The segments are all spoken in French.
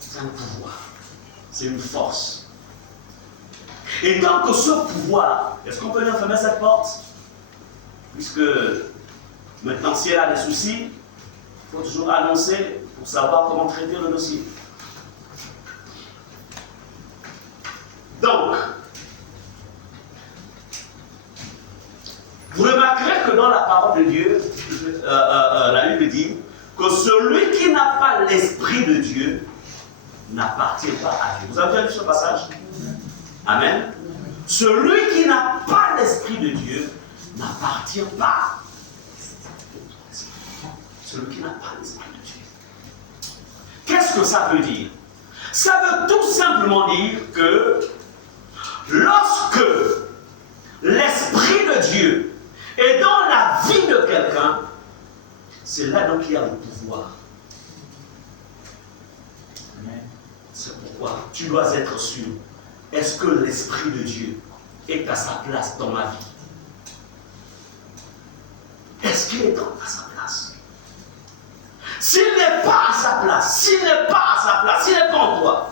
C'est un pouvoir. C'est une force. Et tant que ce pouvoir, est-ce qu'on peut bien fermer cette porte? Puisque maintenant, si elle a des soucis, il faut toujours annoncer pour savoir comment traiter le dossier. Donc, vous remarquerez que dans la parole de Dieu, la Bible dit que celui qui n'a pas l'Esprit de Dieu n'appartient pas à Dieu. Vous avez déjà lu ce passage? Amen. Celui qui n'a pas l'Esprit de Dieu n'appartient pas. Celui qui n'a pas l'Esprit de Dieu. Qu'est-ce que ça veut dire? Ça veut tout simplement dire que lorsque l'Esprit de Dieu est dans la vie de quelqu'un, c'est là donc qu'il y a le pouvoir. C'est pourquoi tu dois être sûr. Est-ce que l'Esprit de Dieu est à sa place dans ma vie? Est-ce qu'il est à sa place? S'il n'est pas à sa place, s'il n'est pas à sa place, s'il n'est pas en toi,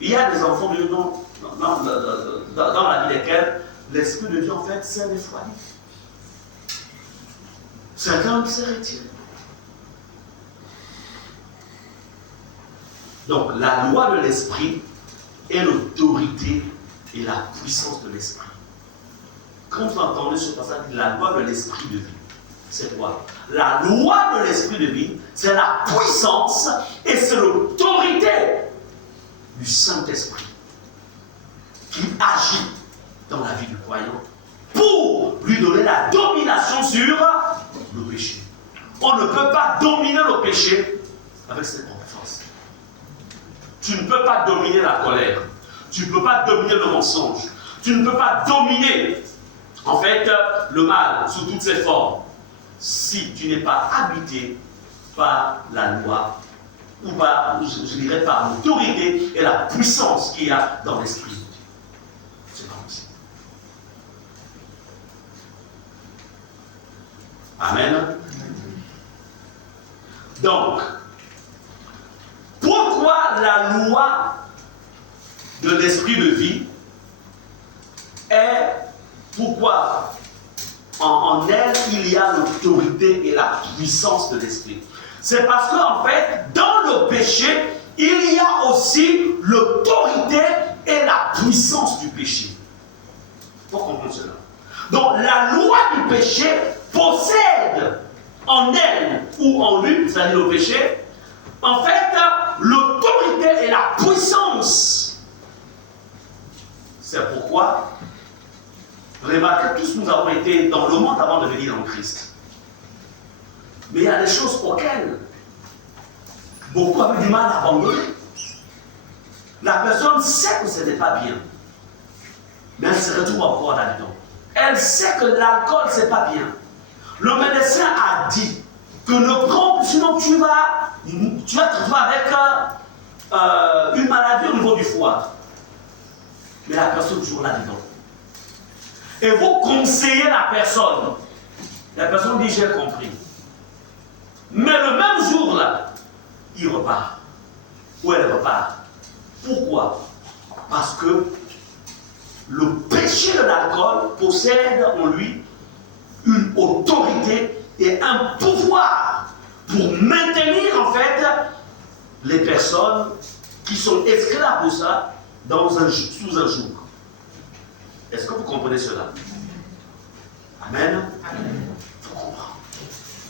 il y a des enfants de dans la vie desquels l'Esprit de Dieu, en fait, s'est défroidé. Certains qui se retirent. Donc, la loi de l'Esprit est l'autorité et la puissance de l'Esprit. Quand vous entendez ce passage, la loi de l'Esprit de vie, c'est quoi? La loi de l'Esprit de vie, c'est la puissance et c'est l'autorité du Saint-Esprit qui agit dans la vie du croyant pour lui donner la domination sur le péché. On ne peut pas dominer le péché avec ses propres forces. Tu ne peux pas dominer la colère. Tu ne peux pas dominer le mensonge. Tu ne peux pas dominer, en fait, le mal sous toutes ses formes si tu n'es pas habité par la loi ou par, je dirais, par l'autorité et la puissance qu'il y a dans l'esprit. C'est pas possible. Amen. Donc, pourquoi la loi de l'esprit de vie est, pourquoi en elle il y a l'autorité et la puissance de l'esprit? C'est parce qu'en fait, dans le péché, il y a aussi l'autorité et la puissance du péché. Il faut comprendre cela. Donc la loi du péché possède en elle ou en lui, c'est-à-dire le péché, en fait, l'autorité et la puissance. C'est pourquoi, remarquez, tous nous avons été dans le monde avant de venir en Christ. Mais il y a des choses auxquelles beaucoup avaient du mal à abandonner. La personne sait que ce n'est pas bien, mais elle se retrouve encore là-dedans. Elle sait que l'alcool, ce n'est pas bien. Le médecin a dit que ne prends plus, sinon tu vas te retrouver avec une maladie au niveau du foie. Mais la personne est toujours là-dedans. Et vous conseillez la personne dit j'ai compris. Mais le même jour-là, il repart. Ou elle repart. Pourquoi? Parce que le péché de l'alcool possède en lui une autorité et un pouvoir pour maintenir en fait les personnes qui sont esclaves de ça sous un joug. Est-ce que vous comprenez cela? Amen. Il faut comprendre.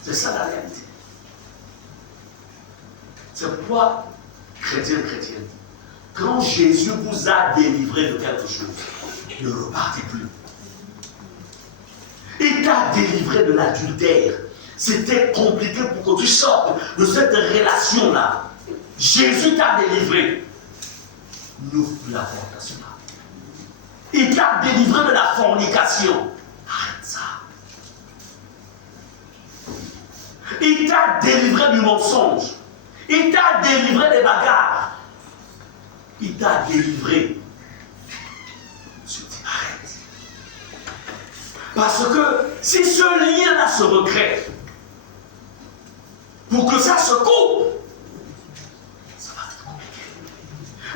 C'est ça la réalité. C'est pourquoi, chrétienne, quand Jésus vous a délivré de quelque chose, ne repartez plus. Il t'a délivré de l'adultère. C'était compliqué pour que tu sortes de cette relation-là. Jésus t'a délivré. N'ouvre plus la porte à cela. Il t'a délivré de la fornication. Arrête ça. Il t'a délivré du mensonge. Il t'a délivré des bagarres. Il t'a délivré. Je dis arrête. Parce que si ce lien-là se recrée, pour que ça se coupe,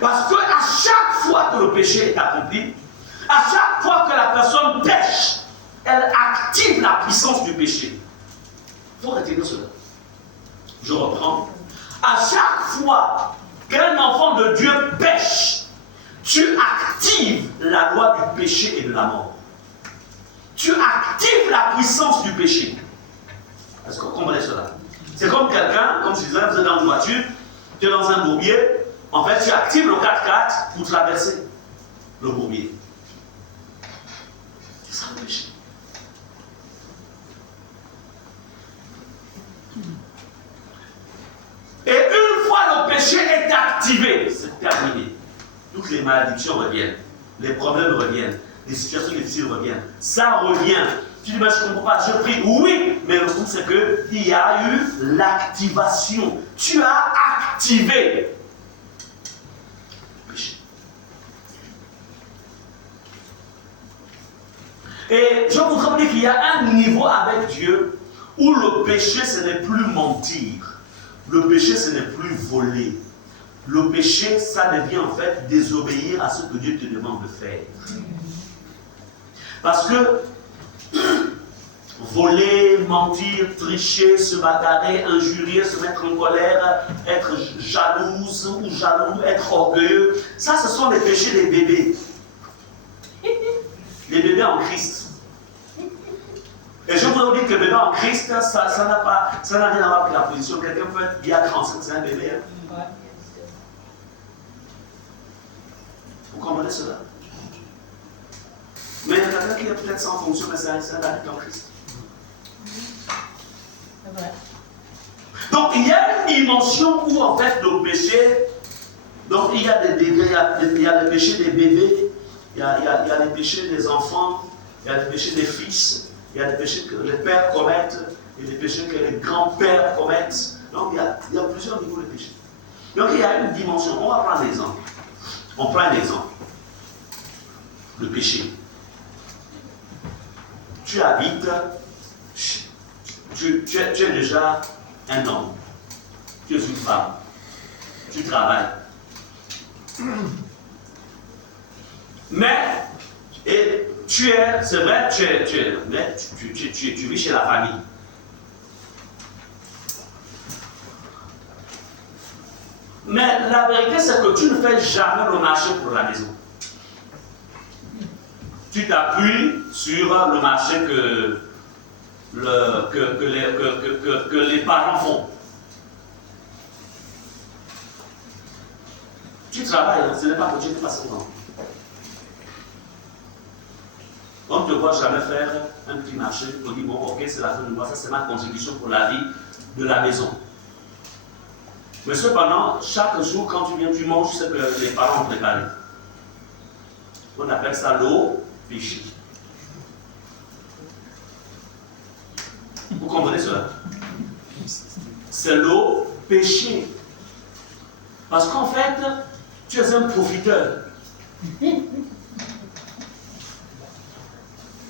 Parce que à chaque fois que le péché est accompli, à chaque fois que la personne pêche, elle active la puissance du péché. Il faut retenir cela. Je reprends. À chaque fois qu'un enfant de Dieu pêche, tu actives la loi du péché et de la mort. Tu actives la puissance du péché. Est-ce que vous comprenez cela? C'est comme quelqu'un, comme je disais, vous êtes dans une voiture, tu es dans un bourbier, en fait tu actives le 4x4 pour traverser le bourbier. C'est ça le péché. Et une fois le péché est activé, c'est terminé. Toutes les malédictions reviennent, les problèmes reviennent, les situations difficiles reviennent. Ça revient. Tu dis, mais je ne comprends pas, je prie. Oui, mais le truc c'est qu'il y a eu l'activation. Tu as activé le péché. Et je voudrais vous dire qu'il y a un niveau avec Dieu où le péché, ce n'est plus mentir. Le péché, ce n'est plus voler. Le péché, ça devient en fait désobéir à ce que Dieu te demande de faire. Parce que voler, mentir, tricher, se bagarrer, injurier, se mettre en colère, être jalouse ou jaloux, être orgueilleux, ça ce sont les péchés des bébés. Les bébés en Christ. Et je voudrais vous dire que le bébé en Christ, ça n'a rien à voir avec la position. Quelqu'un peut être bien 35, c'est un bébé. Hein? Vous comprenez cela? Mais il y a quelqu'un qui est peut-être sans fonction, mais c'est un adulte en Christ. C'est vrai. Donc il y a une dimension où en fait le péché, donc il y a des degrés, il y a le péché des bébés, il y a les péchés des enfants, il y a les péchés des fils, il y a les péchés que les pères commettent, et les péchés que les grands-pères commettent. Donc il y a plusieurs niveaux de péché. Donc il y a une dimension, on va prendre un exemple. On prend un exemple. Le péché. Tu habites, tu es déjà un homme. Tu es une femme. Tu travailles. Mais, et tu es, c'est vrai, tu vis chez la famille. Mais la vérité, c'est que tu ne fais jamais le marché pour la maison. Tu t'appuies sur le marché que les parents font. Tu travailles, ce n'est pas que tu n'es pas souvent. On ne te voit jamais faire un petit marché pour dire, bon, ok, c'est la fin du mois, ça c'est ma contribution pour la vie de la maison. Mais cependant, chaque jour, quand tu viens, tu manges ce que les parents ont préparé. On appelle ça l'eau péché. Vous comprenez cela? C'est l'eau péché. Parce qu'en fait, tu es un profiteur.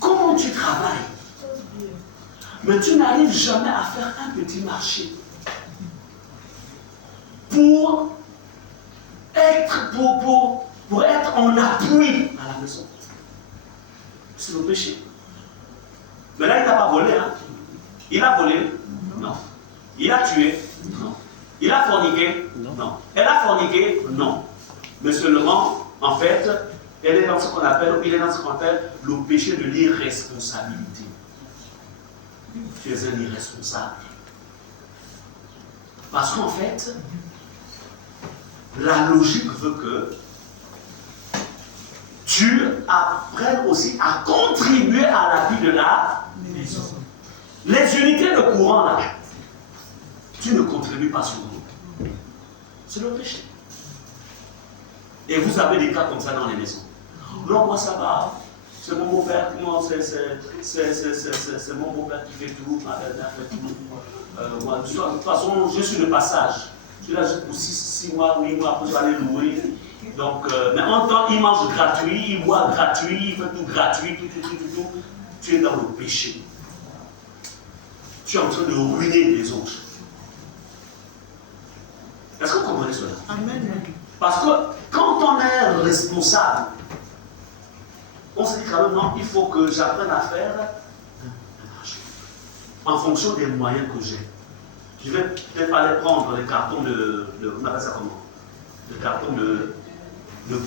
Comment tu travailles? Mais tu n'arrives jamais à faire un petit marché pour être en appui à la maison. C'est le péché. Mais là, il n'a pas volé. Hein? Il a volé? Non. Il a tué? Non. Il a forniqué? Non. Elle a forniqué? Non. Mais seulement, en fait, elle est dans ce qu'on appelle le péché de l'irresponsabilité. Tu es un irresponsable. Parce qu'en fait, la logique veut que tu apprennes aussi à contribuer à la vie de la maison. Les unités de courant là, tu ne contribues pas sur nous. C'est le péché. Et vous avez des cas comme ça dans les maisons. Non, moi ça va. C'est mon beau-père, c'est mon beau-père qui fait tout, ma belle-mère fait tout. Moi, de toute façon, je suis de passage. Je suis là juste pour 6 mois, 8 mois, après je vais aller louer. Donc, mais en temps, il mange gratuit, il boit gratuit, il fait tout gratuit, tout. Tu es dans le péché. Tu es en train de ruiner les autres. Est-ce que vous comprenez cela? Amen. Parce que quand on est responsable, on se dit quand même, non, il faut que j'apprenne à faire en fonction des moyens que j'ai. Je vais peut-être aller prendre les cartons on appelle ça comment? Les cartons de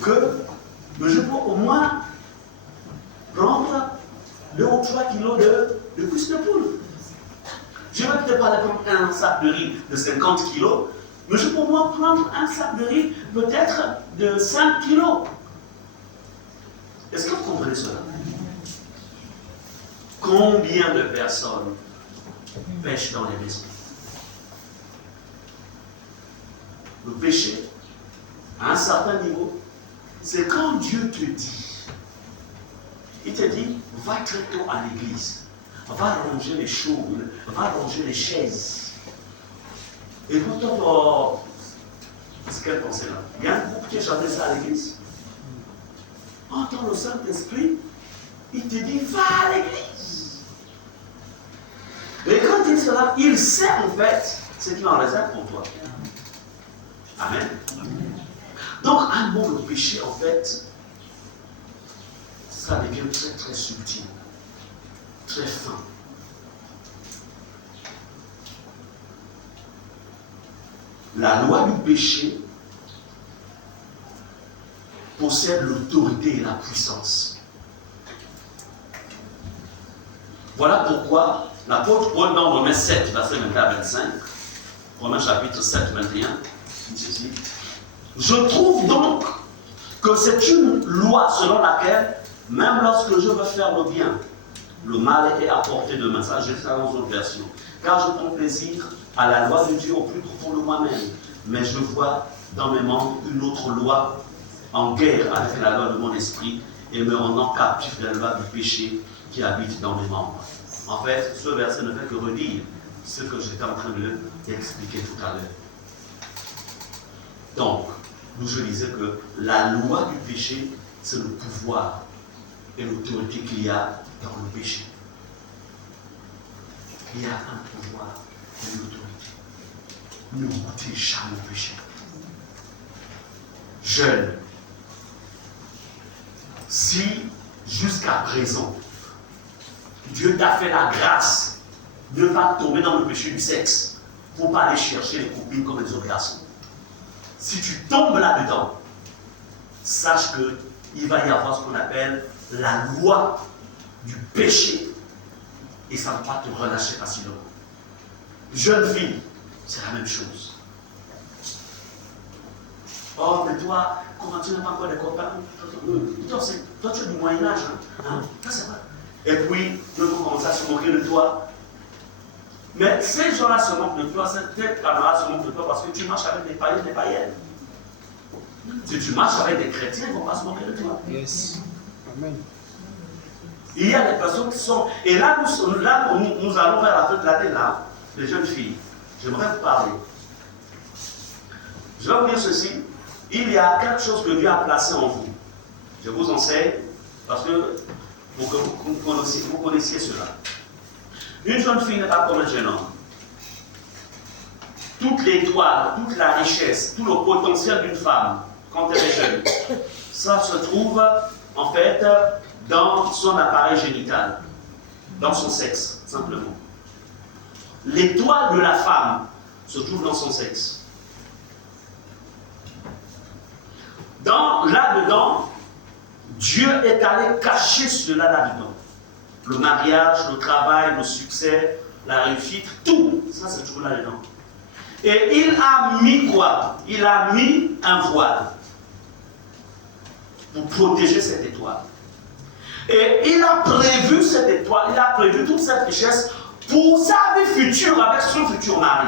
queue, mais je peux au moins prendre 2 ou 3 kilos de cuisses de poule. Je vais peut-être pas aller prendre un sac de riz de 50 kilos, mais je peux au moins prendre un sac de riz peut-être de 5 kilos. Est-ce que vous comprenez cela? Combien de personnes pêchent dans les maisons? Le péché, à un certain niveau, c'est quand Dieu te dit, il te dit, va très tôt à l'église, va ranger les choses, va ranger les chaises. Et pourtant, c'est quelle pensée là? Il y a un groupe qui a chanté ça à l'église. Entends le Saint-Esprit, il te dit, va à l'église. Et quand il dit cela, il sait en fait ce qu'il en réserve pour toi. Amen. Donc, un mot, le péché, en fait, ça devient très très subtil, très fin. La loi du péché possède l'autorité et la puissance. Voilà pourquoi l'apôtre Paul dans Romains 7, verset 21 à 25, Romains chapitre 7, 21, dit ceci. Je trouve donc que c'est une loi selon laquelle, même lorsque je veux faire le bien, le mal est à portée de main. Ça, j'ai fait dans une version. Car je prends plaisir à la loi de Dieu au plus profond de moi-même. Mais je vois dans mes membres une autre loi en guerre avec la loi de mon esprit et me rendant captif de la loi du péché qui habite dans mes membres. En fait, ce verset ne fait que redire ce que j'étais en train d'expliquer tout à l'heure. Donc, je disais que la loi du péché, c'est le pouvoir et l'autorité qu'il y a dans le péché. Il y a un pouvoir et une autorité. Ne goûtez jamais au péché. Jeune, si jusqu'à présent, Dieu t'a fait la grâce de ne pas tomber dans le péché du sexe, il ne faut pas aller chercher les copines comme les autres garçons. Si tu tombes là-dedans, sache qu'il va y avoir ce qu'on appelle la loi du péché et ça ne va pas te relâcher facilement. Jeune fille, c'est la même chose. Oh, mais toi, comment tu n'as pas encore des copains? Toi, tu es du Moyen-Âge. Hein? Ça, c'est vrai. Et puis, ils vont commencer à se moquer de toi. Mais ces gens-là se moquent de toi, ces camarades se moquent de toi parce que tu marches avec des païens, des païennes. Si tu marches avec des chrétiens, ils ne vont pas se moquer de toi. Yes. Amen. Il y a des personnes qui sont. Et là, nous allons vers la fin de l'année, là, les jeunes filles. J'aimerais vous parler. Je vais vous dire ceci. Il y a quelque chose que Dieu a placé en vous. Je vous enseigne parce que pour que vous connaissiez cela. Une jeune fille n'est pas comme un jeune homme. Toute l'étoile, toute la richesse, tout le potentiel d'une femme, quand elle est jeune, ça se trouve en fait dans son appareil génital, dans son sexe, simplement. L'étoile de la femme se trouve dans son sexe. Là-dedans, Dieu est allé cacher cela là-dedans. Le mariage, le travail, le succès, la réussite, tout, ça se trouve là-dedans. Et il a mis quoi? Il a mis un voile pour protéger cette étoile. Et il a prévu cette étoile, il a prévu toute cette richesse pour sa vie future avec son futur mari.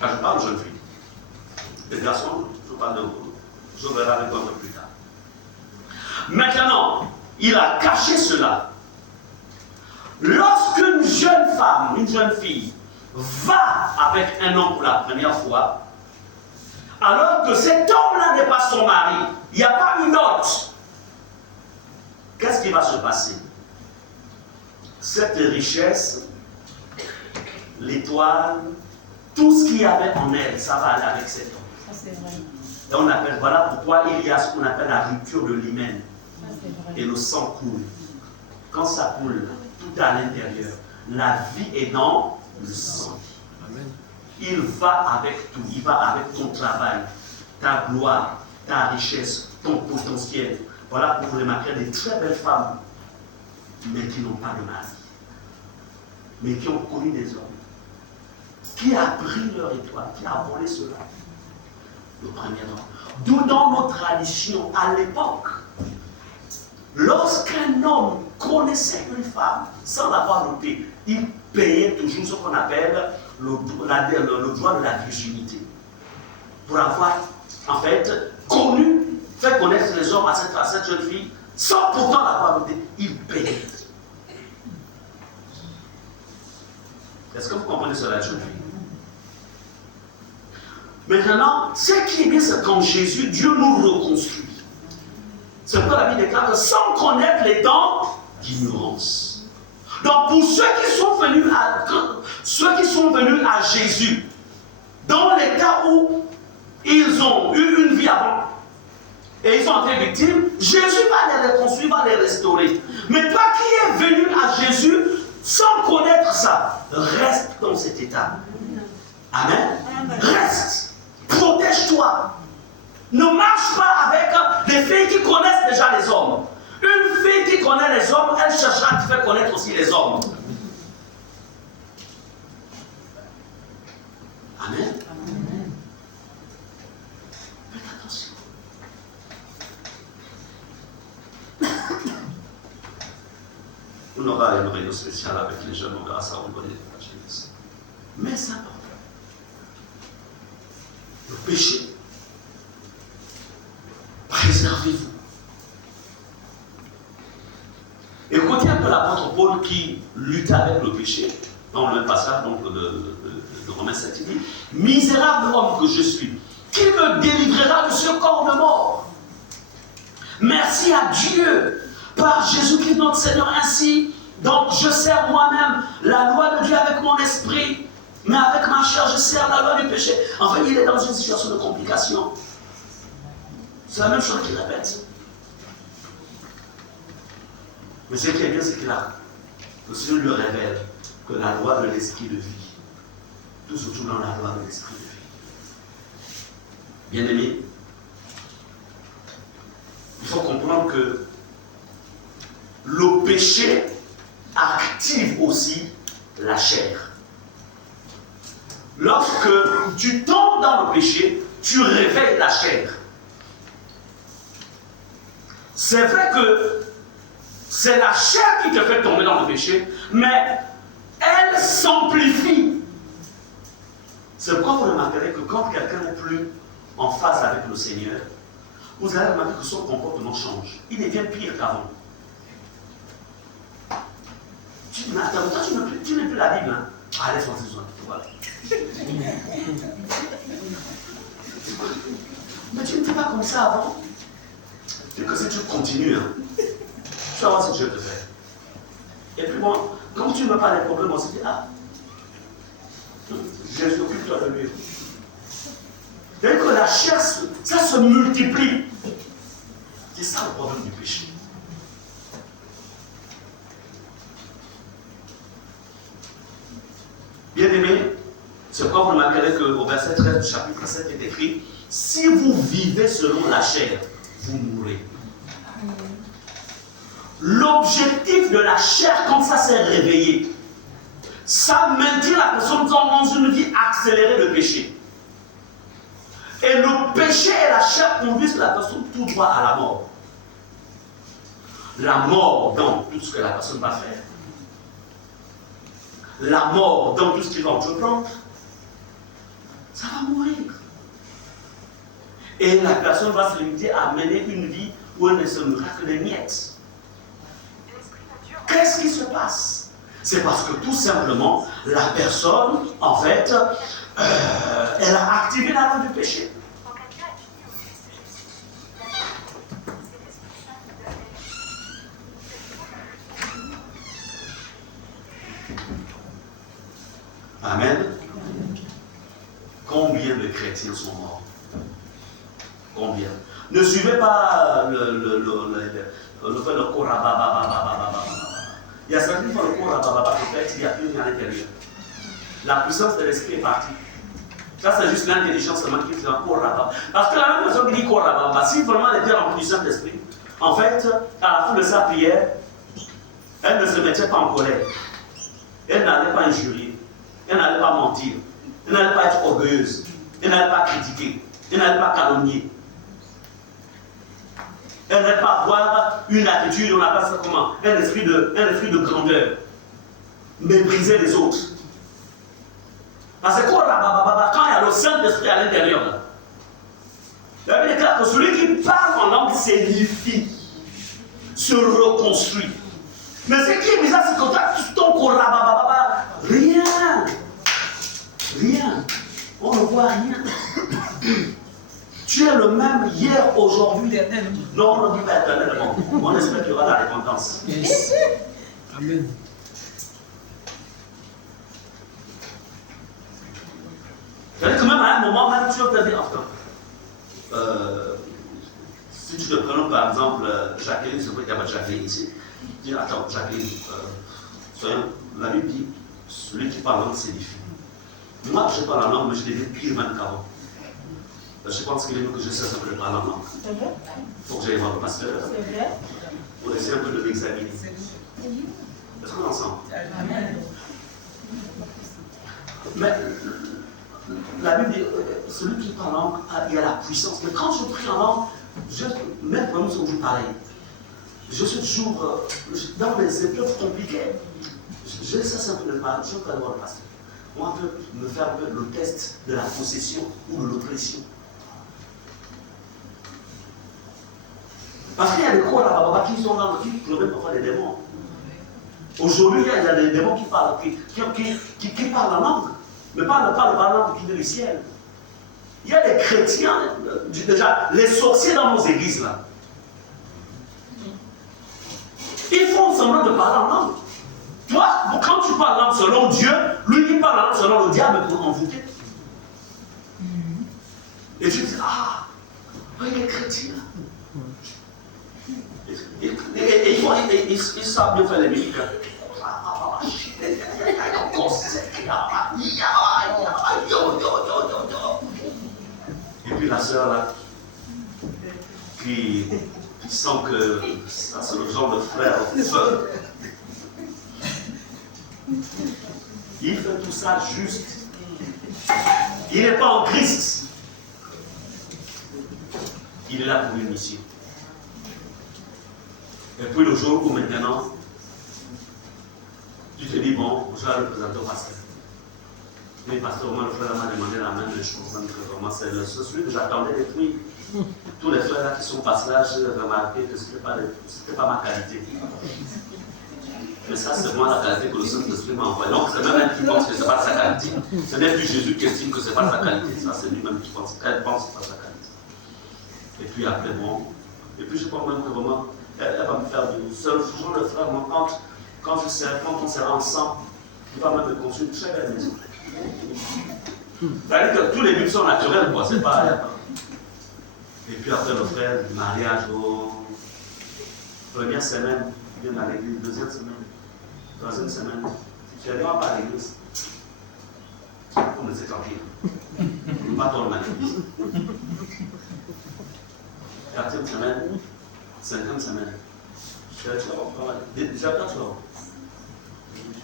Quand je parle de jeune fille, les garçons, je parle de vous, je verrai avec vous un peu plus tard. Maintenant, il a caché cela. Lorsqu'une jeune femme, une jeune fille, va avec un homme pour la première fois, alors que cet homme-là n'est pas son mari, il n'y a pas une autre, qu'est-ce qui va se passer? Cette richesse, l'étoile, tout ce qu'il y avait en elle, ça va aller avec cet homme. Et on appelle, voilà pourquoi il y a ce qu'on appelle la rupture de l'hymen. Et le sang coule. Quand ça coule, tout à l'intérieur, la vie est dans le sang. Amen. Il va avec tout. Il va avec ton travail, ta gloire, ta richesse, ton potentiel. Voilà pour vous remarquer des très belles femmes, mais qui n'ont pas de mari, mais qui ont connu des hommes. Qui a pris leur étoile, qui a volé cela? Le premier homme. D'où dans notre tradition, à l'époque, lorsqu'un homme connaissait une femme sans l'avoir notée, il payait toujours ce qu'on appelle le droit de la virginité. Pour avoir, en fait, fait connaître les hommes à cette jeune fille, sans pourtant l'avoir notée, il payait. Est-ce que vous comprenez cela, jeune fille? Maintenant, ce qui est bien, c'est qu'en Jésus, Dieu nous reconstruit. C'est pourquoi la Bible déclare que sans connaître les temps d'ignorance. Donc, pour ceux qui sont venus à Jésus, dans l'état où ils ont eu une vie avant, et ils ont été victimes, Jésus va les reconstruire, va les restaurer. Mais toi qui es venu à Jésus sans connaître ça, reste dans cet état. Amen. Reste. Protège-toi. Ne marche pas avec des filles qui connaissent déjà les hommes. Une fille qui connaît les hommes, elle cherchera à te faire connaître aussi les hommes. Amen. Amen. Faites attention. On aura une réunion spéciale avec les jeunes, on verra ça, on connaît l'évangile. Mais c'est important. Le péché. Préservez-vous. Écoutez un peu l'apôtre Paul qui luttait avec le péché, dans le même passage donc, de Romains 7, il dit: misérable homme que je suis, qui me délivrera de ce corps de mort? Merci à Dieu, par Jésus-Christ notre Seigneur. Ainsi, donc je sers moi-même la loi de Dieu avec mon esprit, mais avec ma chair, je sers la loi du péché. En fait, il est dans une situation de complication. C'est la même chose qu'il répète. Mais ce qui est bien, c'est que le Seigneur lui révèle que la loi de l'esprit de vie, tout se trouve dans la loi de l'esprit de vie. Bien-aimés, il faut comprendre que le péché active aussi la chair. Lorsque tu tombes dans le péché, tu réveilles la chair. C'est vrai que c'est la chair qui te fait tomber dans le péché, mais elle s'amplifie. C'est pourquoi vous remarquerez que quand quelqu'un n'est plus en phase avec le Seigneur, vous allez remarquer que son comportement change. Il devient pire qu'avant. Mais attends, toi, tu n'es plus la Bible. Hein? Ah, laisse-moi te dire, voilà. Mais tu n'étais pas comme ça avant. Et que si tu continues, hein, tu vas voir ce que Dieu te fait. Et puis bon, quand tu ne veux pas les problèmes, on se dit: ah, Jésus, occupe-toi de lui. Dès que la chair, ça se multiplie. C'est ça le problème du péché. Bien-aimés, c'est pourquoi vous remarquerez qu'au verset 13 du chapitre 7 est écrit: si vous vivez selon la chair, vous mourrez. L'objectif de la chair, quand ça s'est réveillé, ça maintient la personne dans une vie accélérée de péché. Et le péché et la chair conduisent la personne tout droit à la mort. La mort dans tout ce que la personne va faire. La mort dans tout ce qu'il va entreprendre. Ça va mourir. Et la personne va se limiter à mener une vie où elle ne se nourrira que des miettes. Qu'est-ce qui se passe? C'est parce que tout simplement, la personne, en fait, elle a activé la loi du péché. Amen. Combien de chrétiens sont morts? Combien? Ne suivez pas le korabababababababa. Il y a certaines fois le korabababa, peut-être il n'y a plus rien à l'intérieur. La puissance de l'esprit est partie. Ça, c'est juste l'intelligence seulement qui fait un korababa. Parce que la même personne qui dit korababa, si vraiment elle était remplie du Saint-Esprit, en fait, à la fin de sa prière, elle ne se mettait pas en colère. Elle n'allait pas injurier. Elle n'allait pas mentir. Elle n'allait pas être orgueilleuse. Elle n'allait pas critiquer. Elle n'allait pas calomnier. Elle n'allait pas avoir une attitude, on appelle ça comment? Un esprit de grandeur. Mépriser les autres. Parce que quand il y a le Saint-Esprit à l'intérieur, la Bible déclare que celui qui parle en langue s'édifie, se reconstruit. Mais ce qui est bizarre, c'est que ton korabababa, rien. Rien. On ne voit rien. Tu es le même hier, aujourd'hui. Non, on ne dit pas éternellement. On espère qu'il y aura la repentance. Yes. Amen. C'est-à-dire que même à un moment, même tu vas te dire, si tu te prends par exemple Jacqueline, c'est vrai qu'il n'y a pas de Jacqueline ici. Tu dis, attends, Jacqueline, la Bible dit, celui qui parle en langue s'édifie. Moi, je parle en langue, mais je deviens pire 24 ans. Je pense qu'il est mieux que je cesse un peu de parler en langue. C'est vrai. Il faut que j'aille voir le pasteur. C'est vrai. Pour essayer un peu de m'examiner. Est-ce qu'on est ensemble? Amen. Mais la Bible dit, celui qui parle en langue, il y a la puissance. Mais quand je prie en langue, même pour nous, c'est toujours pareil. Je suis toujours dans les épreuves compliquées. Je cesse un peu de parler. Je peux aller voir le pasteur. On peut me faire un peu le test de la possession ou de l'oppression. Parce qu'il y a des croix là-bas qui sont dans le qui promènent parfois des démons. Aujourd'hui, il y a des démons qui parlent, qui parlent en langue, mais pas le langue qui vient du ciel. Il y a des chrétiens, déjà, les sorciers dans nos églises là. Ils font semblant de parler en langue. Toi, quand tu parles en langue selon Dieu, lui il parle en langue selon le diable pour envoûter. Et tu dis, ah, il est chrétien. Et ils savent bien faire les mimiques. Et puis la sœur là, qui sent que ça c'est le genre de frère feu. Il fait tout ça juste. Il n'est pas en Christ. Il est là pour une mission. Et puis le jour où maintenant, tu te dis, bon, je vais le présenter au pasteur. Mais pasteur, moi, le frère m'a demandé la même chose. Vraiment, c'est celui que j'attendais depuis. Tous les frères là qui sont passés là, j'ai remarqué que ce n'était pas ma qualité. Mais ça, c'est moi la qualité que le Saint-Esprit m'a envoyé. Donc, c'est même qui pense que ce n'est pas sa qualité. Ce n'est plus Jésus qui estime que ce n'est pas sa qualité. Ça, c'est lui-même qui pense qu'elle pense que ce n'est pas sa qualité. Et puis après, bon. Et puis, je pense même que vraiment, elle va me faire du seul. Toujours le frère, quand on sera ensemble, il va même me construire une très belle maison. C'est-à-dire que tous les buts sont naturels, quoi. C'est pas. Et puis après, le frère, le mariage, première semaine, il vient à l'église, deuxième semaine. Troisième semaine, je n'arrive pas à l'église. On me dit tranquille. Pas dans le l'église. Quatrième semaine, cinquième semaine. Je suis déjà pas trop.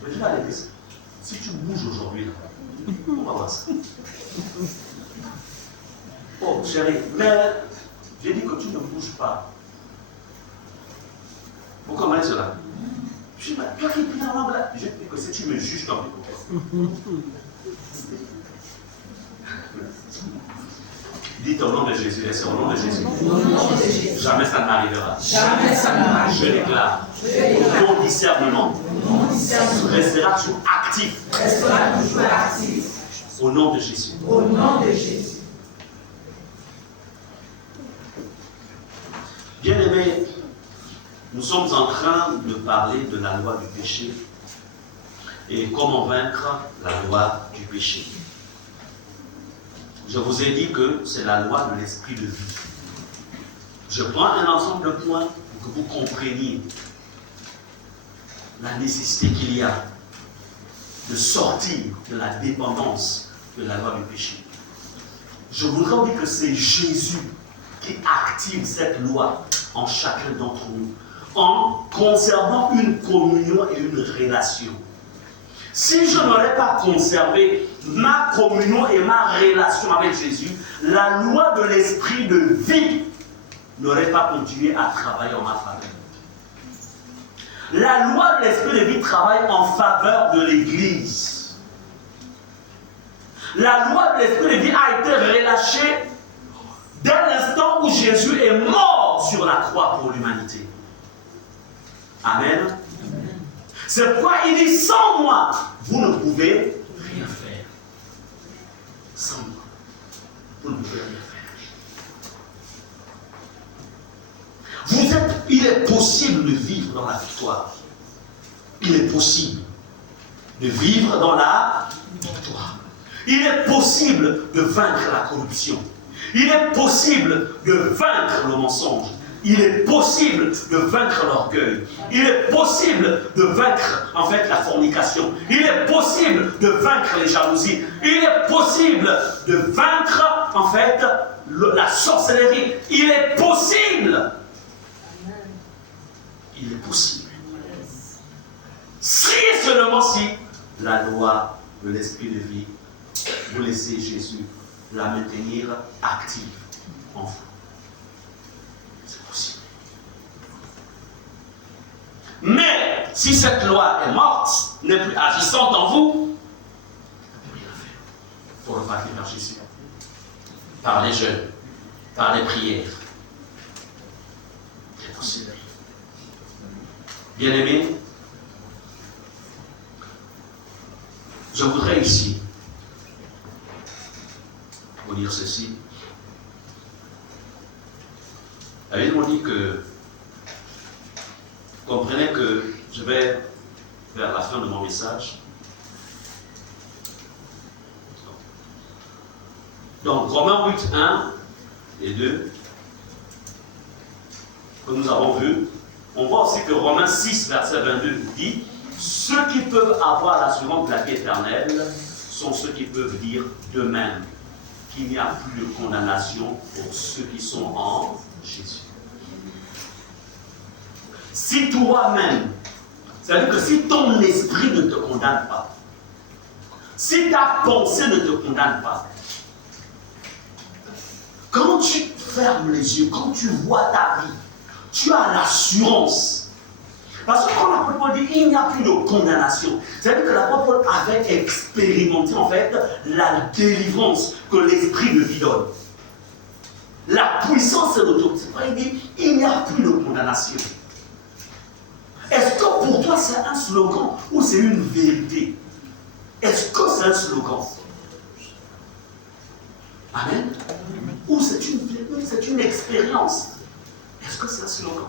Je vais à l'église. Si tu bouges aujourd'hui, on va voir ça. Oh, chérie, mais j'ai dit que tu ne bouges pas. Vous comprenez cela? Je dis, toi qui pries en langue là, je dis que si tu me juges, tant pis pour toi. Dites au nom de Jésus, et c'est au nom de Jésus. Jamais ça n'arrivera. Jamais ça n'arrivera. Je déclare, ton discernement restera toujours actif. Restera toujours actif. Au nom de Jésus. Au nom de Jésus. Bien-aimés, nous sommes en train de parler de la loi du péché et comment vaincre la loi du péché. Je vous ai dit que c'est la loi de l'esprit de vie. Je prends un ensemble de points pour que vous compreniez la nécessité qu'il y a de sortir de la dépendance de la loi du péché. Je voudrais vous dire que c'est Jésus qui active cette loi en chacun d'entre nous, en conservant une communion et une relation. Si je n'aurais pas conservé ma communion et ma relation avec Jésus, la loi de l'esprit de vie n'aurait pas continué à travailler en ma faveur. La loi de l'esprit de vie travaille en faveur de l'Église. La loi de l'esprit de vie a été relâchée dès l'instant où Jésus est mort sur la croix pour l'humanité. Amen. C'est pourquoi il dit, sans moi, vous ne pouvez rien faire. Sans moi, vous ne pouvez rien faire. Il est possible de vivre dans la victoire. Il est possible de vivre dans la victoire. Il est possible de vaincre la corruption. Il est possible de vaincre le mensonge. Il est possible de vaincre l'orgueil. Il est possible de vaincre, en fait, la fornication. Il est possible de vaincre les jalousies. Il est possible de vaincre, en fait, la sorcellerie. Il est possible. Il est possible. Si seulement si la loi de l'esprit de vie, vous laissez Jésus la maintenir active en vous. C'est possible. Mais si cette loi est morte, n'est plus agissante en vous, vous ne pouvez rien faire. Il faut repartir vers Jésus. Par les jeûnes, par les prières. C'est possible. Bien-aimés, je voudrais ici vous dire ceci. La Bible dit que, comprenez que je vais vers la fin de mon message. Donc, Romains 8, 1 et 2, que nous avons vu, on voit aussi que Romains 6, verset 22 dit « Ceux qui peuvent avoir l'assurance de la vie éternelle sont ceux qui peuvent dire d'eux-mêmes qu'il n'y a plus de condamnation pour ceux qui sont en Jésus. » Si toi-même, c'est-à-dire que si ton esprit ne te condamne pas, si ta pensée ne te condamne pas, quand tu fermes les yeux, quand tu vois ta vie, tu as l'assurance. Parce que quand l'apôtre Paul dit il n'y a plus de condamnation, c'est-à-dire que l'apôtre Paul avait expérimenté en fait la délivrance que l'esprit de vie donne. La puissance et l'autorité. Il dit il n'y a plus de condamnation. Est-ce que pour toi c'est un slogan ou c'est une vérité? Est-ce que c'est un slogan? Amen. Ou c'est une expérience? Est-ce que c'est un slogan?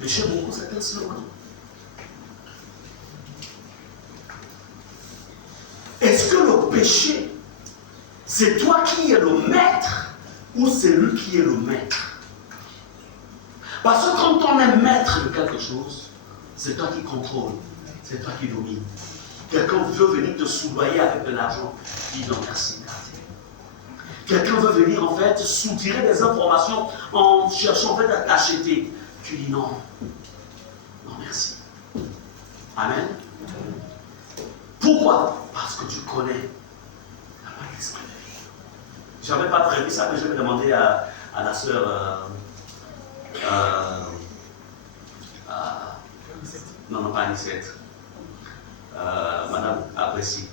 Mais chez beaucoup, c'est un slogan. Est-ce que le péché, c'est toi qui es le maître ou c'est lui qui est le maître? Parce que quand on est maître de quelque chose, c'est toi qui contrôle, c'est toi qui domine. Quelqu'un veut venir te soudoyer avec de l'argent, dis non merci. Quelqu'un veut venir en fait soutirer des informations en cherchant en fait à t'acheter. Tu dis non. Non merci. Amen. Pourquoi? Parce que tu connais la loi de l'esprit de vie. Je n'avais pas prévu ça, mais je vais demander à la sœur non pas Anisette. Madame Abressi.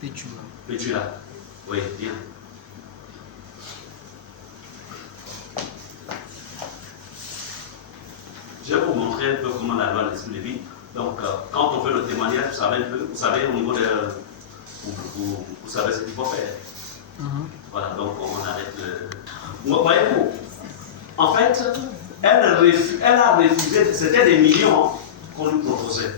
Pétula. Oui, bien. Je vais vous montrer un peu comment la loi de l'esprit de vie. Donc, quand on fait le témoignage, vous savez au niveau de. Vous savez ce qu'il faut faire. Voilà, donc on arrête le. Voyez-vous, en fait, elle a refusé, c'était des millions qu'on lui proposait.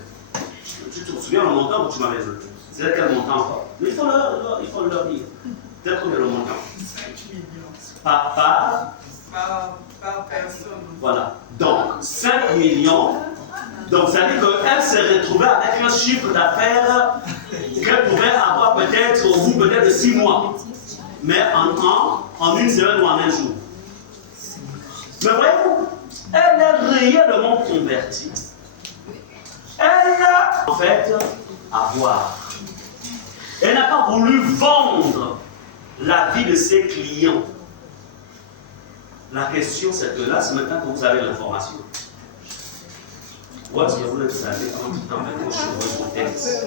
Tu te souviens le montant que tu m'avais dit? C'était quel montant encore? Mais il faut leur dire. Peut-être combien le montant? 5 millions. Par personne. Voilà. Donc, 5 millions. Donc, ça veut dire qu'elle s'est retrouvée avec un chiffre d'affaires qu'elle pouvait avoir peut-être au bout peut-être de 6 mois. Mais en une semaine ou en un jour. Mais voyez-vous, elle est réellement convertie. Elle a en fait avoir. Elle n'a pas voulu vendre la vie de ses clients. La question, c'est que là, c'est maintenant que vous avez l'information. Où est-ce que vous le savez quand vous faites vos cheveux, vos têtes?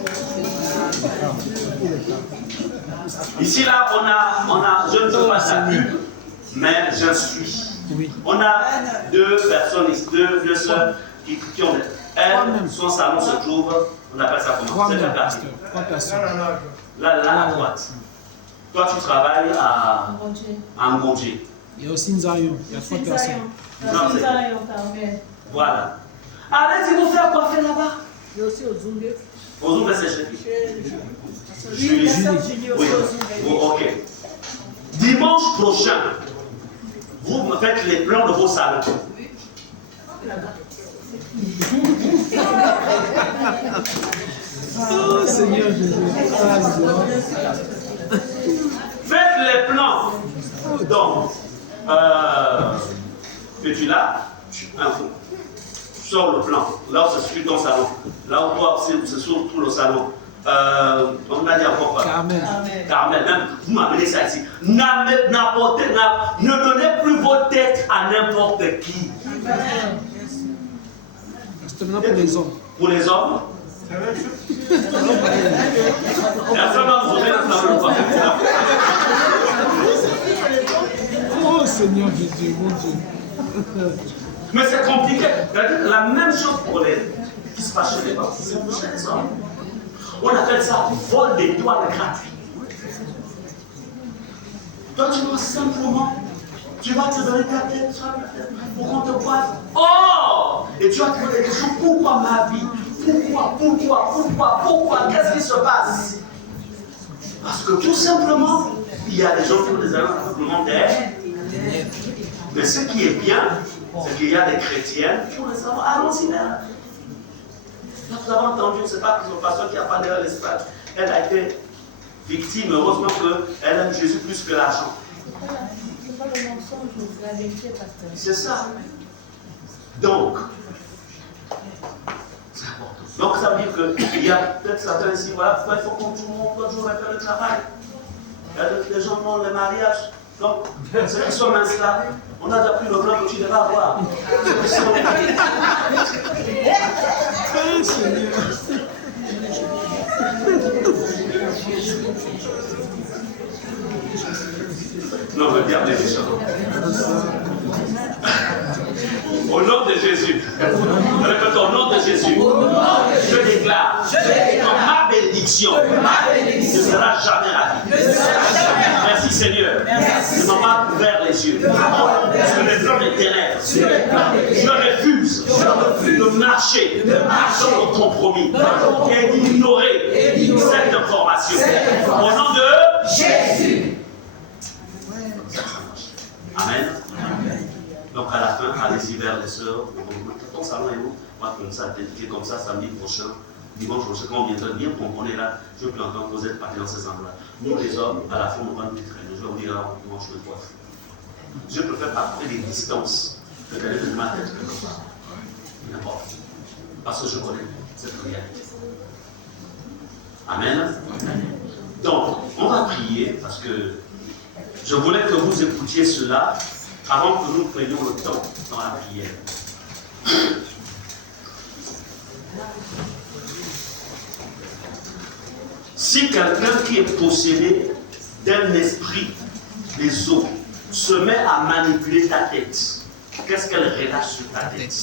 Ici, là, on a, je ne veux pas sa pub, mais je suis. Oui. On a 2 personnes ici, 2 sœurs qui ont. Elle, son salon se trouve, on appelle ça comment? 3 personnes. Là, à droite. Toi, tu travailles à Mbondje. Il y a aussi Nzayon, il y a 3 personnes. Voilà. Allez-y, vous faire coiffer là-bas. Il y a aussi au Zumbe. Au Zumbe, c'est chez qui? Julie. Oui. Ok. Dimanche prochain, vous me faites les plans de vos salons. Oh Seigneur Jésus. Faites les plans. Donc, es-tu là? Info. Sur le plan. Là où se situe ton salon. Là où toi, c'est sur tout le salon. On a dit encore quoi? Carmel. Même, vous m'amenez ça ici. Ne donnez plus vos têtes à n'importe qui. C'est maintenant pour les hommes. Pour les hommes? Personne va vous donner le plan. Oh Seigneur Jésus, mon Dieu. Mais c'est compliqué. La même chose pour les qui se passe chez les femmes, c'est pour chez les hommes. On appelle ça vol des douanes gratuits. Toi, tu vas simplement, tu vas te donner ta tête pour qu'on te voie. Oh! Et tu vas te poser des questions. Pourquoi ma vie? Pourquoi? Qu'est-ce qui se passe? Parce que tout simplement, il y a des gens qui ont des erreurs simplement d'aide. Mais ce qui est bien, c'est qu'il y a des chrétiennes qui ont des erreurs. Allons-y là. Là, vous avez entendu, ce n'est pas son pasteur qui a parlé à l'espace. Elle a été victime, heureusement qu'elle aime Jésus plus que l'argent. C'est pas le mensonge, c'est la vérité, pasteur. C'est ça. Donc, c'est important. Donc, ça veut dire qu'il y a peut-être certains ici, voilà, il faut qu'on tout le monde toujours faire le travail. Il y a d'autres gens qui ont le mariage. Donc, ceux qui sont installés, on a déjà pris le plan que tu devras avoir. Oh Seigneur. Non, regarde les méchants. Au nom de Jésus. Répète au nom de Jésus. Je déclare que ma bénédiction ne sera jamais ratée. Merci Seigneur. Ne m'a pas ouvert les yeux. Sur les plans des ténèbres, je refuse de marcher dans le compromis et d'ignorer cette information. Au nom de Jésus. Amen. Donc à la fin, allez-y vers les sœurs. Ton salon est où? Moi, comme ça, dédié comme ça, samedi prochain, dimanche prochain, quand on viendra bien comprendre là, je peux entendre que vous êtes partis dans ces endroits. Nous, les hommes, à la fin, on va nous traîner. Je vais vous dire, comment je le coiffe. Je préfère parcourir des distances que d'aller de ma tête quelque part. N'importe. Parce que je connais cette réalité. Amen. Donc, on va prier parce que je voulais que vous écoutiez cela avant que nous prenions le temps dans la prière. Si quelqu'un qui est possédé d'un esprit des eaux se met à manipuler ta tête, qu'est-ce qu'elle relâche sur ta tête?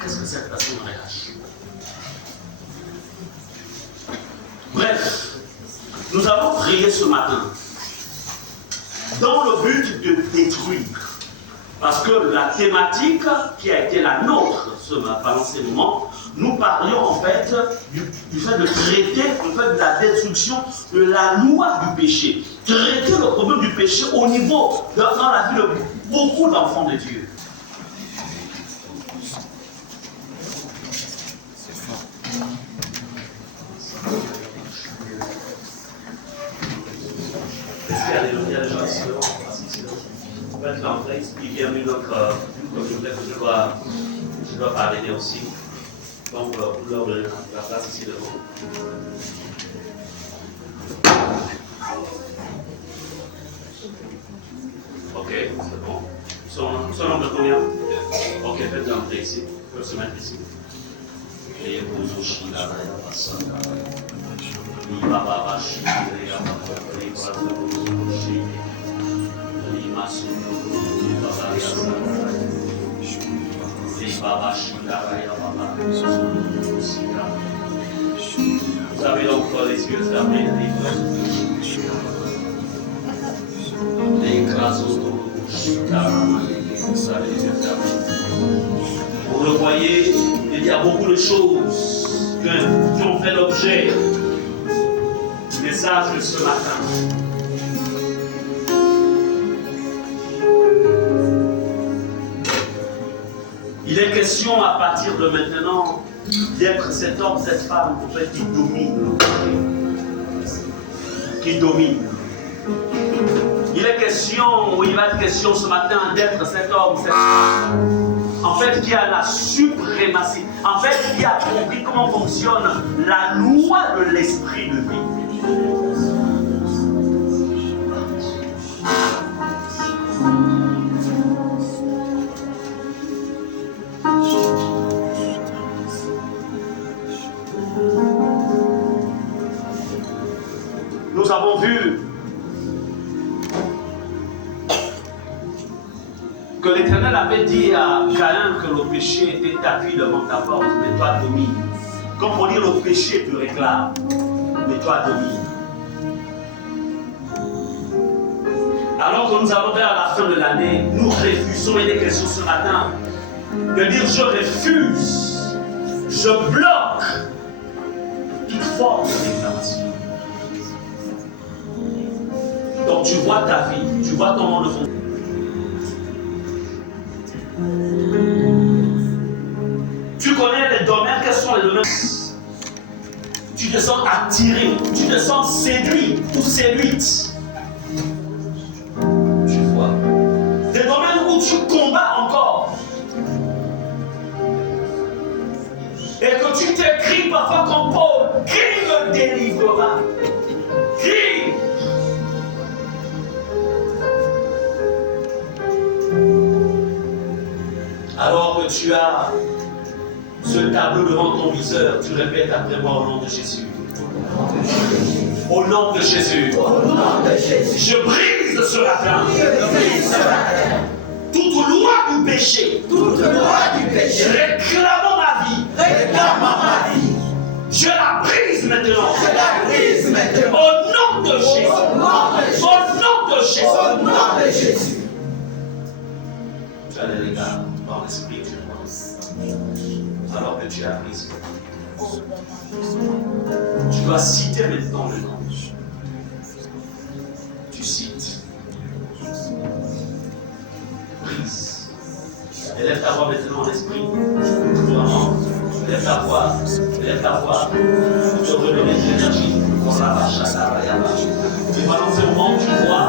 Qu'est-ce que cette personne relâche? Bref, nous avons prié ce matin dans le but de détruire. Parce que la thématique qui a été la nôtre pendant ces moments, nous parlions en fait du fait de traiter en fait, de la destruction de la loi du péché. Traiter le problème du péché au niveau, dans la vie de beaucoup d'enfants de Dieu. Est-ce qu'il y a des gens ici devant? En fait, l'entrée expliquer un peu notre communauté que je dois parler aussi. Donc, pour leur donner la place ici devant. Ok, c'est bon. Son nombre de combien? Ok, faites l'entrée ici. Vous pouvez se mettre ici. Et vous aussi, là, vous avez donc les yeux fermés, les vous le voyez, il y a beaucoup de choses qui ont fait l'objet du message de ce matin. Il est question à partir de maintenant d'être cet homme, cette femme en fait, qui domine. Qui domine. Il est question, ou il va être question ce matin d'être cet homme, cette femme, en fait, qui a la suprématie, en fait, qui a compris comment fonctionne la loi de l'esprit de vie. Nous avons vu que l'Éternel avait dit à Caïn que le péché était tapis devant ta porte, mais toi domine. Comme pour dire le péché te réclame, mais toi domine. Alors que nous allons vers la fin de l'année, nous refusons, il est question ce matin, de dire je refuse, je bloque toute forme de déclaration. Donc tu vois ta vie, tu vois ton monde de fonctionnement. Tu connais les domaines, quels sont les domaines? Tu te sens attiré, tu te sens séduit ou séduite. Tu vois. Des domaines où tu combats encore. Et que tu t'écris parfois comme Paul, qui me délivrera? Qui? Alors que tu as ce tableau devant ton viseur, tu répètes après moi au nom de Jésus. Au nom de Jésus. Au nom de Jésus. Je brise ce matin. Je brise ce matin. Toute loi du péché. Toute loi du péché. Réclamant ma vie. Réclamant ma vie. Je la brise maintenant. Je la brise maintenant. Au nom de Jésus. Au nom de Jésus. Au nom de Jésus. Au nom de Jésus. Tu as les regards dans l'esprit, tu vois. Alors que tu as brisé. Tu dois citer maintenant le nom. Tu cites. Brise. Élève ta voix maintenant en esprit. Vraiment. Élève ta voix. Élève ta voix. Tu redonner de l'énergie. Et pendant ce moment, tu vois.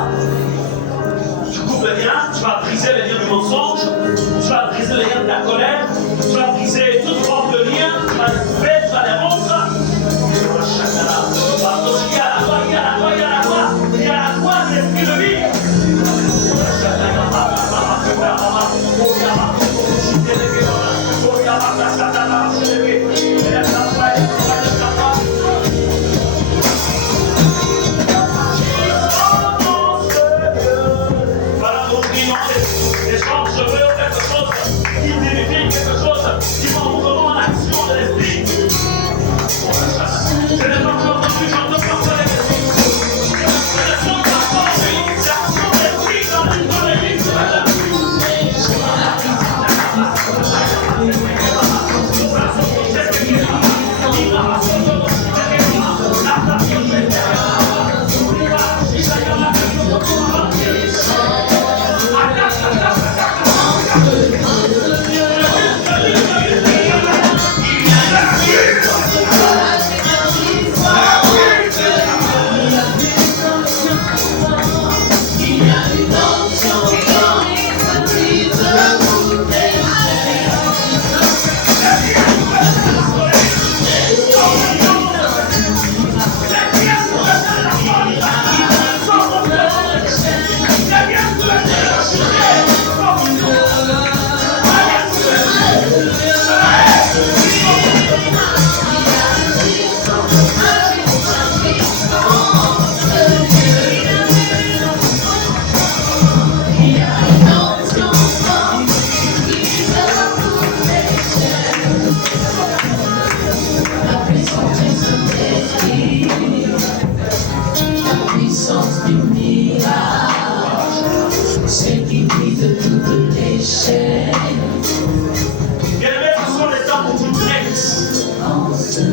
Tu coupes les liens, tu vas briser les liens du mensonge, tu vas briser les liens de la colère, tu vas briser toute forme de lien, tu vas les couper, tu vas les rompre. Parce qu'il y a la loi, il y a la loi, il y a la loi, il y a la loi de l'esprit de vie. Quelque chose qui vérifie, quelque chose qui va en mouvement en action de l'esprit.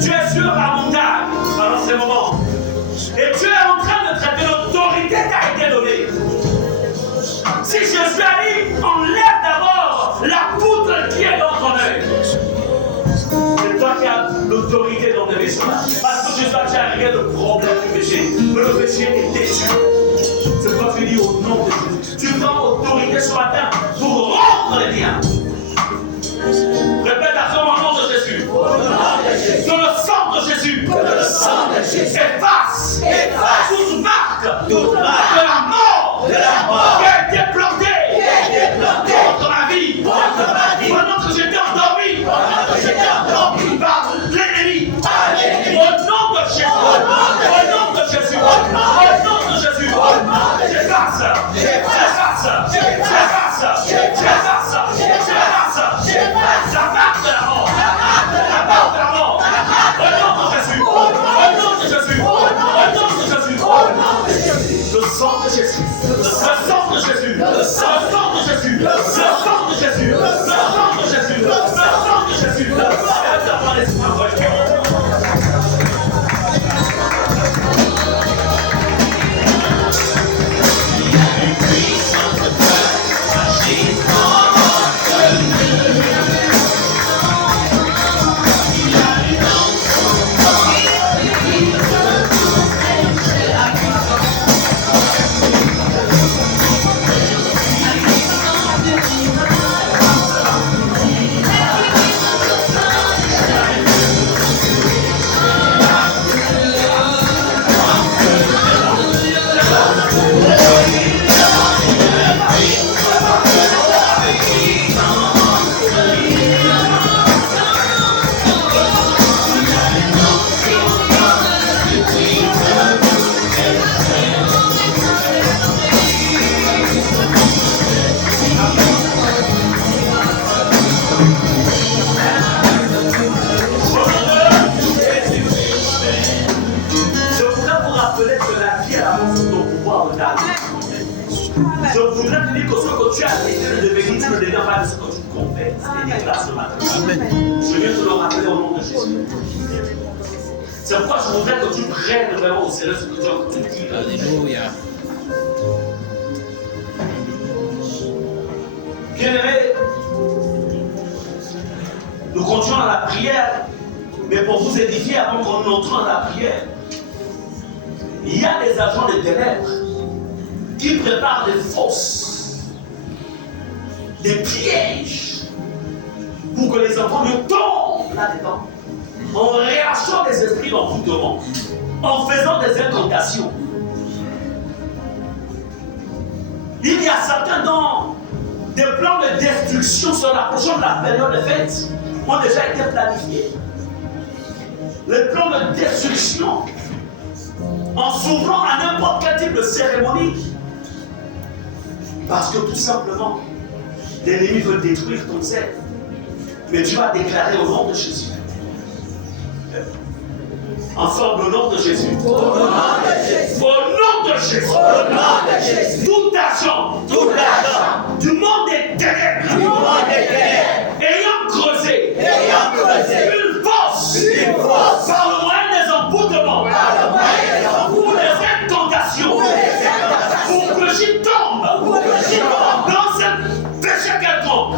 Tu es sur la montagne pendant ces moments. Et tu es en train de traiter l'autorité qui t'a été donnée. Si Jésus a dit, enlève d'abord la poutre qui est dans ton œil. C'est toi qui as l'autorité d'enlever cela. Parce que Jésus a déjà réglé le problème du péché. Que le péché est détruit. C'est pourquoi tu dis au nom de Jésus. Tu prends autorité ce matin pour rendre les biens. Répète à son nom de Jésus. Que le sang de Jésus. Efface. Toute marque. De la mort. Qui a été plantée. Contre ma vie. Pendant que j'étais endormi. Par l'ennemi. Au nom de Jésus. Au nom de Jésus. Au nom de Jésus. J'efface. La marque de la mort. La marque de la mort. Au nom de Jésus. Au nom de Jésus. Au nom de Jésus. Le sang de Jésus. Le sang de Jésus. Le sang de Jésus. Le sang de Jésus. Le sang de Jésus. Le sang de Jésus. Le sang de Jésus. Je voudrais te dire que ce que tu as décidé de devenir, tu ne deviens pas de ce que tu confesses et déclares ce matin. Je viens te le rappeler au nom de Jésus. C'est pourquoi je voudrais que tu prennes vraiment au sérieux ce que tu as entendu dire. Alléluia. Bien-aimés, nous continuons la prière, mais pour vous édifier avant qu'on entre dans la prière, il y a des agents de ténèbres qui préparent des fosses, des pièges, pour que les enfants ne tombent là-dedans, en réaction des esprits d'envoûtement, en faisant des incantations. Il y a certains dont des plans de destruction sur l'approchant de la période de fête ont déjà été planifiés. Les plans de destruction, en s'ouvrant à n'importe quel type de cérémonie, parce que tout simplement, l'ennemi veut détruire ton zèle. Mais tu vas déclarer au nom de Jésus. Ensemble, au nom de Jésus. Au nom de Jésus. Au nom de Jésus. Au nom de Jésus. Tout argent du monde des ténèbres, ayant creusé une fosse par le moyen des emboutements, pour les incantations, pour que j'y tombe dans un péché quelconque.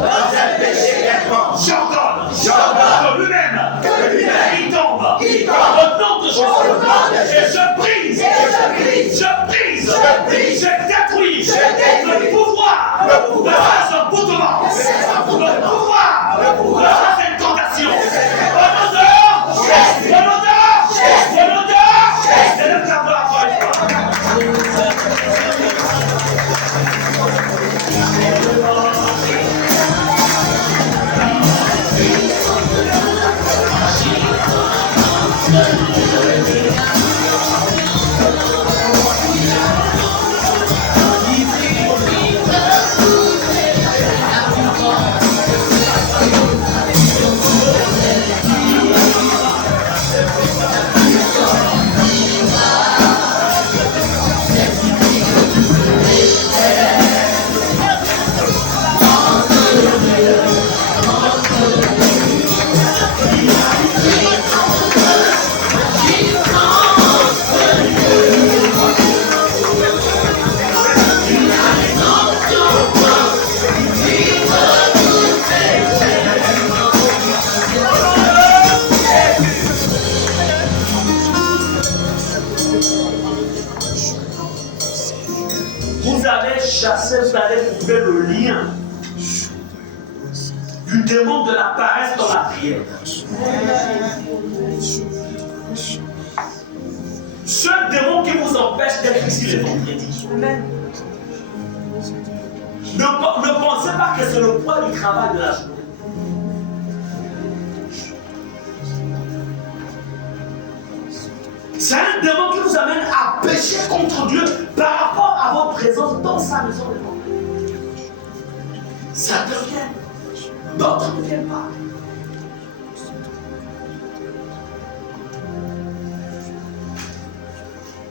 J'ordonne que lui-même il tombe au nom de Jésus. Et je brise, je détruis le pouvoir de ces emboutements, le pouvoir de ces incantations. Au nom de et le cœur de la foi. allez chasser, vous allez couper le lien du démon de la paresse dans la prière. Ce démon qui vous empêche d'être ici les vendredis. Amen. Ne pensez pas que c'est le poids du travail de la journée. C'est un démon qui vous amène à pécher contre Dieu par rapport à votre présence dans sa maison de vendredi. Certains viennent, d'autres ne viennent pas.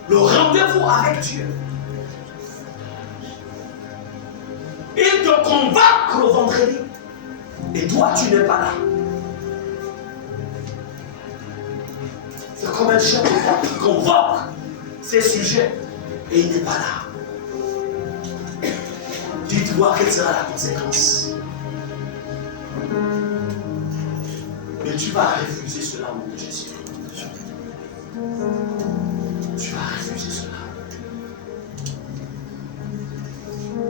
Le rendez-vous avec Dieu. Il te convoque le vendredi. Et toi, tu n'es pas là. C'est comme un chef d'État qui convoque ses sujets et il n'est pas là. Dites-moi quelle sera la conséquence. Mais tu vas refuser cela au nom de Jésus. Tu vas refuser cela.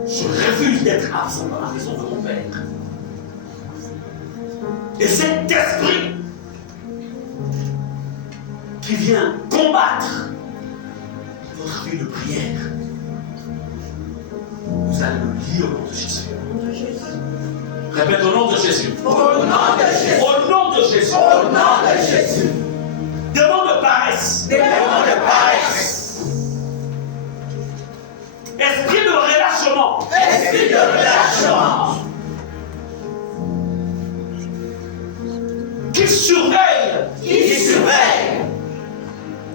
Je refuse d'être absent dans la maison de mon Père. Et cet esprit qui vient combattre votre vie de prière, vous allez le lier au nom de Jésus. Répète au nom de Jésus. Au nom de Jésus. Au nom de Jésus. Au nom de Jésus. Démon de paresse. Démon de paresse. Esprit de relâchement. Esprit de relâchement. Qui surveille. Qui surveille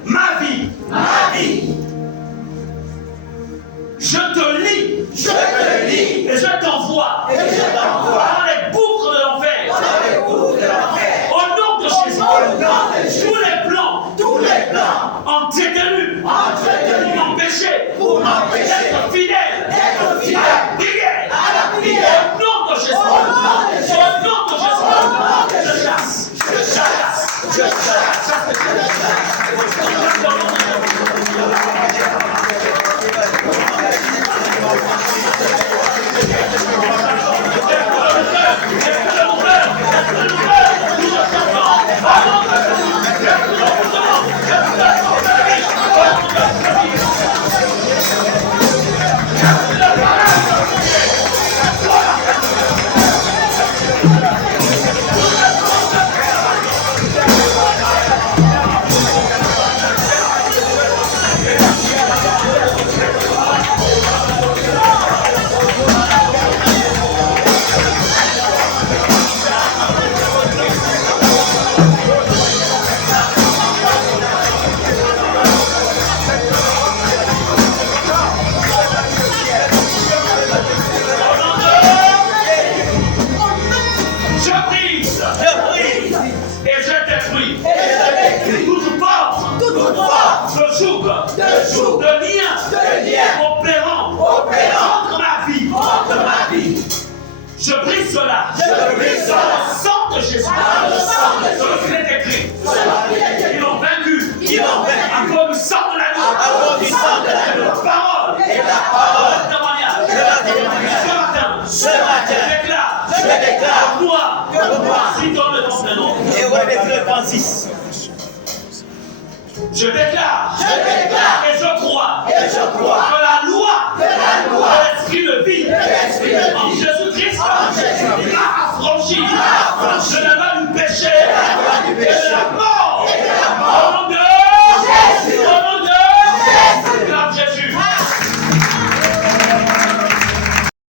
Ma vie. ma vie. Je te lis. Je te lis. Et je t'envoie. Et je t'envoie dans les gouffres de l'enfer. dans les bouts de l'enfer. Au nom de Jésus. Au nom de Jésus. Tous les plans Entretenus entretenus pour m'empêcher pour m'empêcher d'être fidèle d'être fidèle à la prière. à la prière. Au nom de Jésus. Au nom de Jésus. Au nom de Jésus. Au nom de Je Jésus. chasse. Je chasse. Je chasse. Je brise cela. Je brise cela. Dans le sang de Jésus. Dans le sang de Jésus. Cela qui est écrit. Cela qui est écrit. Ils l'ont vaincu. Ils l'ont vaincu. À cause du sang de l'agneau. À cause du sang de l'agneau. La parole. Et la parole. Le témoignage. Le témoignage. Ce matin. Ce matin. Je déclare. Que moi. Si dans le temps de nom. Et Hébreux 36. Je déclare. Et je crois. Et je crois. Que la loi. Que la loi. De l'esprit de vie. De l'esprit de vie. En Jésus-Christ. En